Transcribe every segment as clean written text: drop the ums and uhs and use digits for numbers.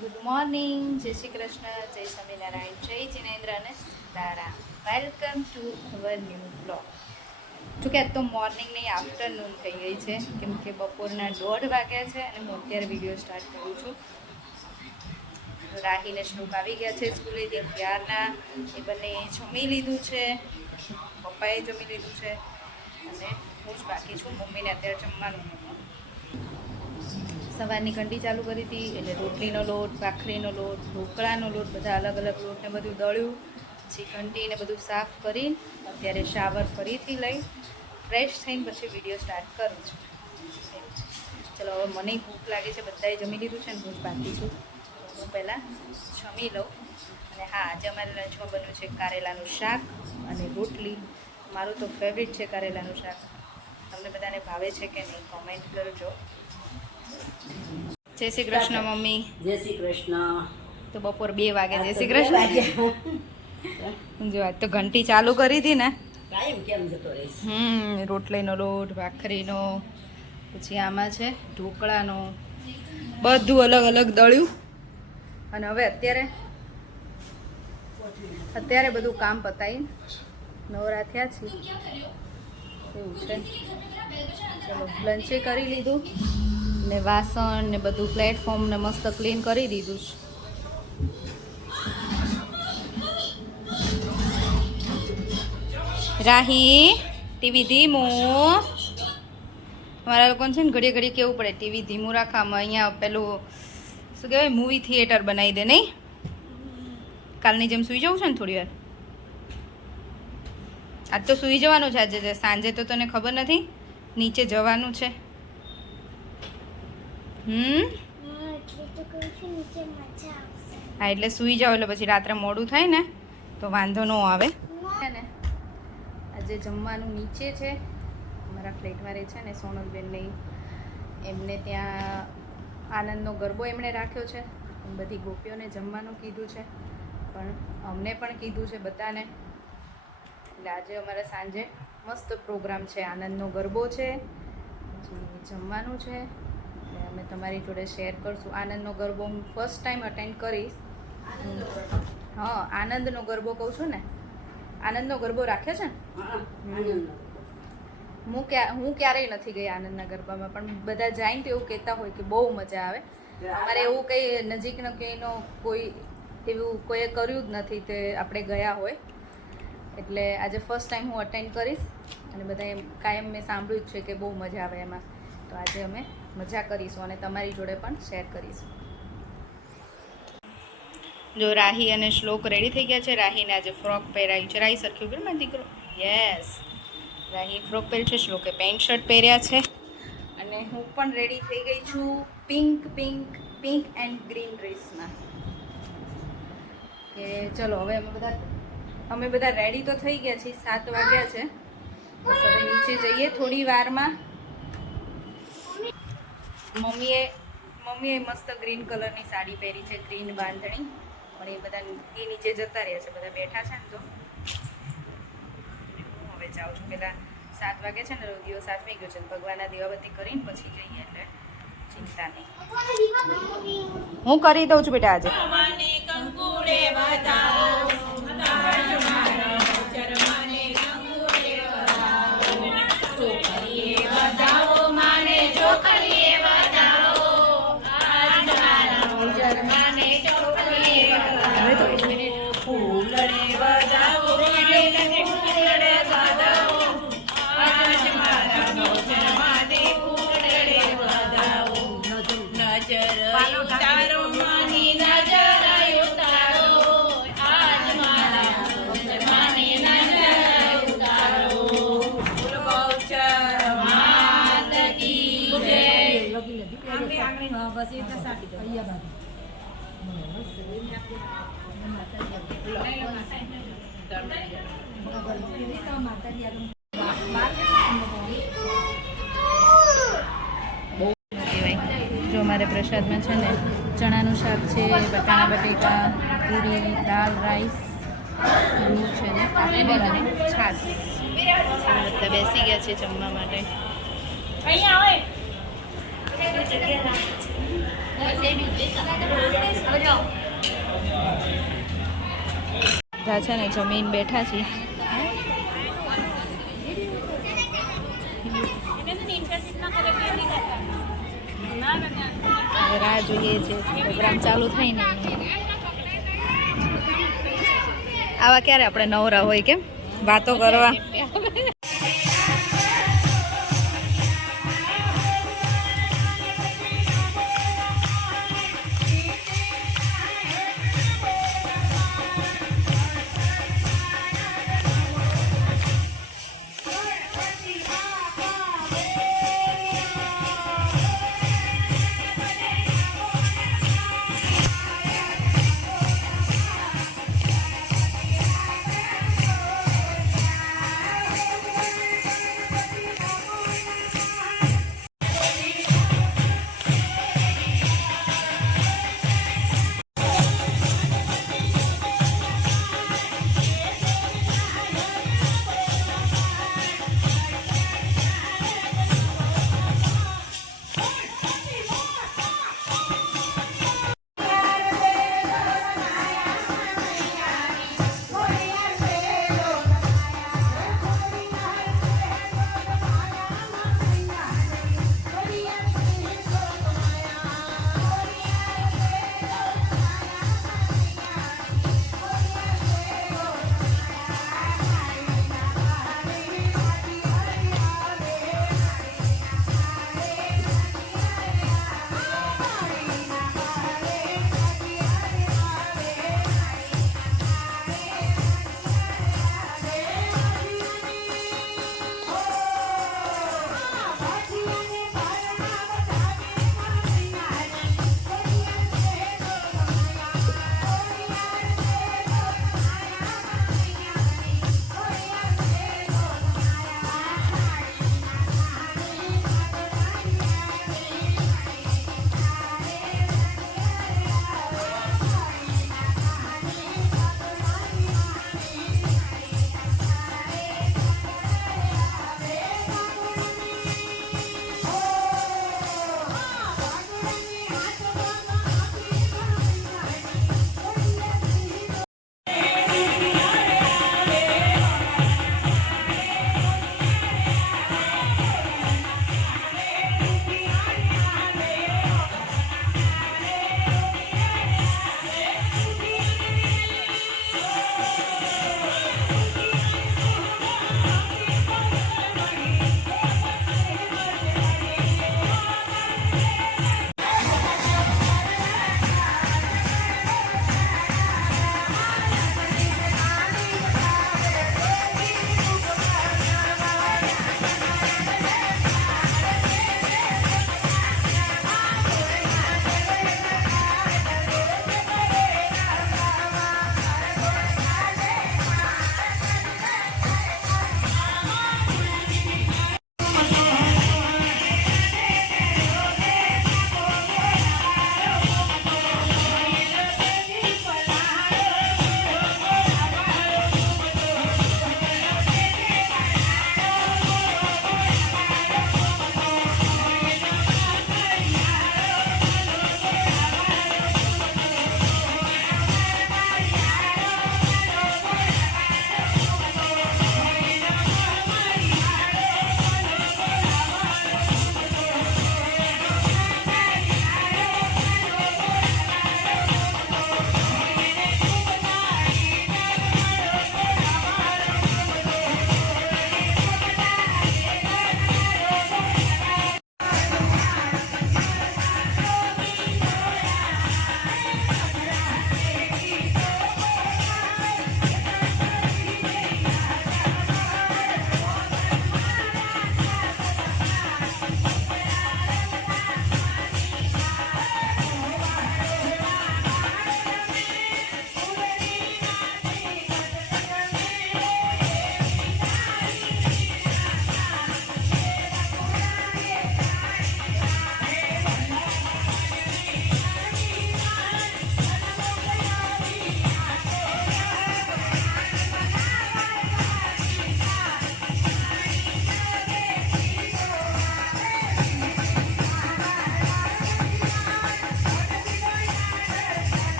Good morning, જય શ્રી કૃષ્ણ, જય સ્વામિનારાયણ, જય જિનેન્દ્ર અને Sitaram. Welcome to our new blog. જો કે આજ તો મોર્નિંગ નહીં, આફ્ટરનૂન થઈ ગઈ છે, કેમ કે બપોરના 1:30 વાગ્યા છે અને હું અત્યારે વિડીયો સ્ટાર્ટ કરું છું. રાહીને શ્લોક આવી ગયા છે સ્કૂલેથી ત્યારના. એ બંને જમી લીધું છે, પપ્પાએ જમી લીધું છે અને હું જ બાકી છું. મમ્મીને અત્યારે જમવાનું હતું. સવારની કંડી ચાલુ કરી હતી, એટલે રોટલીનો લોટ, ભાખરીનો લોટ, ઢોકળાનો લોટ, બધા અલગ અલગ લોટને બધું દળ્યું. પછી કંડીને બધું સાફ કરી અત્યારે શાવર ફરીથી લઈ ફ્રેશ થઈને પછી વિડીયો સ્ટાર્ટ કરું છું. ચલો, હવે મને ભૂખ લાગી છે, બધાએ જમી લીધું છે ને હું જ બાકી છું. હું પહેલાં જમી લઉં. અને હા, આજે અમારે લંચમાં બન્યું છે કારેલાનું શાક અને રોટલી. મારું તો ફેવરિટ છે કારેલાનું શાક. તમને બધાને ભાવે છે કે નહીં કોમેન્ટ કરજો. જય શ્રી કૃષ્ણ મમ્મી. જય શ્રી કૃષ્ણ. તો બપોર 2 વાગે જય શ્રી કૃષ્ણ. જો આજ તો ઘંટી ચાલુ કરી હતી ને. ટાઈમ કેમ જતો રહીશ. રોટલીનો લોટ, ભાખરીનો, પછી આમાં છે ઢોકળાનો, બધું અલગ અલગ દળ્યું. અને હવે અત્યારે બધું કામ પતાવી નવરા થયા છીએ એવું છે. ચલો, લંચે કરી લીધું ને વાસણ ને બધું પ્લેટફોર્મ ને મસ્ત ક્લીન કરી દીધું છે. રાહી, ટીવી ધીમું. અમારા લોકોને છે ને ઘડી ઘડી કેવું પડે ટીવી ધીમું રાખવામાં. અહીંયા પેલું શું કહેવાય, મૂવી થિયેટર બનાવી દે નહીં. કાલની જેમ સૂઈ જવું છે ને થોડી વાર. આજ તો સૂઈ જવાનું છે. આજે સાંજે તો તને ખબર નથી નીચે જવાનું છે. હા, એટલે સૂઈ જાઓ એટલે પછી રાત્રે મોડું થાય ને તો વાંધો ન આવે ને. આજે જમવાનું નીચે છે. અમારા ફ્લેટવાળે છે ને સોનલબેનને, એમને ત્યાં આનંદનો ગરબો એમણે રાખ્યો છે. બધી ગોપીઓને જમવાનું કીધું છે, પણ અમને પણ કીધું છે બધાને. એટલે આજે અમારે સાંજે મસ્ત પ્રોગ્રામ છે. આનંદનો ગરબો છે, પછી જમવાનું છે. એટલે અમે તમારી જોડે શેર કરશું. આનંદનો ગરબો હું ફર્સ્ટ ટાઈમ અટેન્ડ કરીશ. હા, આનંદનો ગરબો કહું છું ને. આનંદનો ગરબો રાખ્યો છે ને. હું ક્યારેય નથી ગઈ આનંદના ગરબામાં, પણ બધા જાય તો એવું કહેતા હોય કે બહુ મજા આવે. અમારે એવું કંઈ નજીકનો કંઈનો એવું કોઈએ કર્યું જ નથી તે આપણે ગયા હોય. એટલે આજે ફર્સ્ટ ટાઈમ હું અટેન્ડ કરીશ. અને બધા કાયમ મેં સાંભળ્યું જ છે કે બહુ મજા આવે એમાં. તો આજે અમે મજા કરીશું અને તમારી જોડે પણ શેર કરીશું. જો રાહી અને શ્લોક રેડી થઈ ગયા છે. રાહીને આજે ફ્રોક પહેરાયું છે. રાહી સરખ્યું કે મારો દીકરો. યસ, રાહી ફ્રોક પહેર્યું છે, શ્લોકે પેન્ટ શર્ટ પહેર્યા છે. અને હું પણ રેડી થઈ ગઈ છું પિંક એન્ડ ગ્રીન ડ્રેસમાં. કે ચલો, હવે અમે બધા રેડી તો થઈ ગયા છીએ. 7 વાગ્યા છે. બસ હવે નીચે જઈએ થોડી વારમાં. મમ્મીએ મસ્ત ગ્રીન કલરની સાડી પહેરી છે, ગ્રીન બાંધણી. પણ એ બધા નીચે જતા રહ્યા છે, બધા બેઠા છે ને. તો હું હવે જાઉં છું. પેલા 7 વાગે છે ને, દીવો સાચવી ગયો છે. ભગવાનના દીવાબત્તી કરીને પછી જઈએ, એટલે ચિંતા નહીં. હું કરી દઉં છું બેટા આજે. બસ એટલા સાટી દો. જો મારે પ્રસાદમાં છે ને ચણાનું શાક છે, બટાણા બટેકા, પૂરી, દાળ, રાઈસ, દૂધ છે ને, પાપડ અને છાશ. બધા બેસી ગયા છે જમવા માટે. અહીંયા આવે બધા છે ને જમીન બેઠા છીએ. હવે રાહ જોઈએ છે પ્રોગ્રામ ચાલુ થાય ને આવા ક્યારે આપણે નવરા હોય કેમ વાતો કરવા.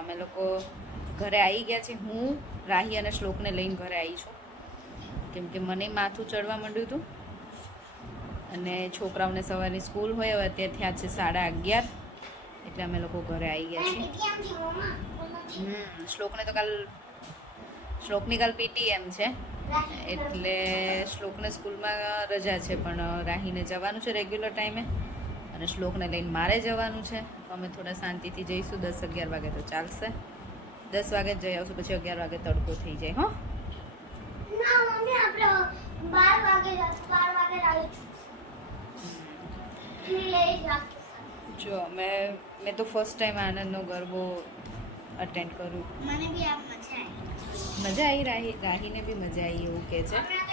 અમે લોકો ઘરે આવી ગયા છીએ. હું રાહી અને શ્લોકને લઈને ઘરે આવી છું, કેમ કે મને માથું ચડવા માંડ્યું હતું અને છોકરાઓને સવારની સ્કૂલ હોય. હવે અત્યારે થયા છે 11:30, એટલે અમે લોકો ઘરે આવી ગયા છીએ. શ્લોકની કાલ PTM છે, એટલે શ્લોકને સ્કૂલમાં રજા છે, પણ રાહીને જવાનું છે રેગ્યુલર ટાઈમે અને શ્લોકને લઈને મારે જવાનું છે. તો અમે થોડા શાંતિથી જઈશું. 10-11 વાગે તો ચાલશે. 10 વાગે જ જઈ આવશું, પછી 11 વાગે તડકો થઈ જાય. હો ના મમ્મી આપણે 12 વાગે જો મેં તો ફર્સ્ટ ટાઈમ આનંદનો ગરબો અટેન્ડ કર્યું. મને બી આ મજા મજા આવી. આવી. રાહીને બી મજા આવી એવું કહે છે. હમણાં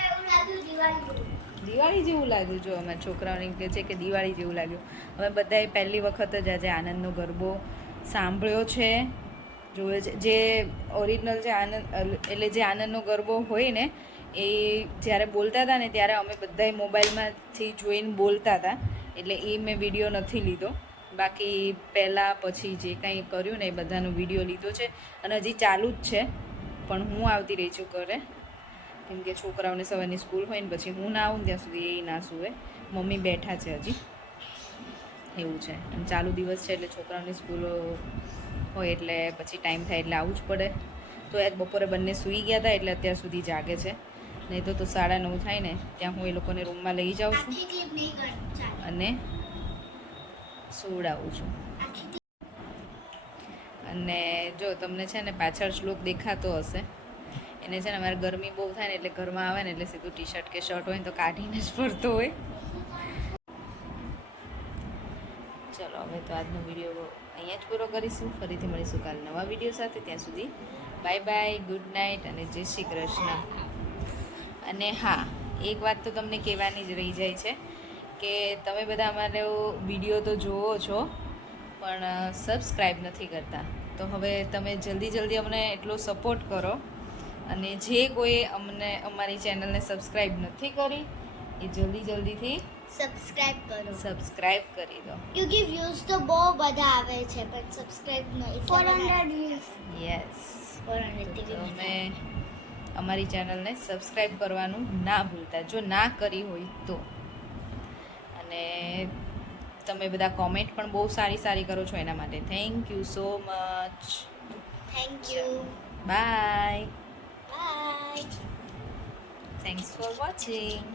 તો એવું લાગ્યું દિવાળી જેવું લાગ્યું. જો અમારા છોકરાઓને કહે છે કે દિવાળી જેવું લાગ્યું. અમે બધાએ પહેલી વખત જ આજે આનંદનો ગરબો સાંભળ્યો છે, જોવે છે. જે ઓરિજિનલ જે આનંદ એટલે જે આનંદનો ગરબો હોય ને, એ જ્યારે બોલતા હતા ને ત્યારે અમે બધાએ મોબાઈલમાંથી જોઈને બોલતા હતા, એટલે એ મેં વિડીયો નથી લીધો. બાકી પહેલાં પછી જે કાંઈ કર્યું ને એ બધાનો વિડીયો લીધો છે અને હજી ચાલુ જ છે. પણ હું આવતી રહી છું ઘરે, કેમ કે છોકરાઓને સવારની સ્કૂલ હોય ને પછી હું ના આવું ત્યાં સુધી એ ના સૂવે. મમ્મી બેઠા છે હજી, એવું છે. અને ચાલુ દિવસ છે એટલે છોકરાઓની સ્કૂલો હોય એટલે પછી ટાઈમ થાય એટલે આવવું જ પડે. તો આજ બપોરે બંને સૂઈ ગયા હતા એટલે અત્યાર સુધી જાગે છે. નહીં તો 9:30 થાય ને ત્યાં હું એ લોકોને રૂમમાં લઈ જાઉં છું અને સુવડાવું છું. અને જો તમને છે ને પાછળ શ્લોક દેખાતો હશે, એને છે ને અમારે ગરમી બહુ થાય ને એટલે ઘરમાં આવે ને એટલે સીધું ટી-શર્ટ કે શર્ટ હોય ને તો કાઢીને જ ફરતો હોય. ચલો હવે તો આજનો વિડીયો અહીંયા જ પૂરો કરીશું. ફરીથી મળીશું કાલ નવા વિડીયો સાથે. ત્યાં સુધી બાય બાય, ગુડ નાઇટ અને જય શ્રી કૃષ્ણ. અને હા, એક વાત તો તમને કહેવાની જ રહી જાય છે કે તમે બધા અમારો વિડીયો તો જુઓ છો પણ સબસ્ક્રાઈબ નથી કરતા. તો હવે તમે જલ્દી અમને એટલો સપોર્ટ કરો, અને જે કોઈ અમને અમારી ચેનલને સબસ્ક્રાઈબ નથી કરી એ જલ્દીથી સબસ્ક્રાઈબ કરી દો. ક્યોંકि વ્યૂઝ તો બહુ બધા આવે છે પણ સબસ્ક્રાઇબ નહીં. 400 વ્યૂઝ. યસ, 400 તો અમે અમારી ચેનલને સબસ્ક્રાઈબ કરવાનું ના ભૂલતા, જો ના કરી હોય તો. અને તમે બધા કોમેન્ટ પણ બહુ સારી કરો છો, એના માટે thank you so much. Thank you. Bye. Bye. Thanks for watching.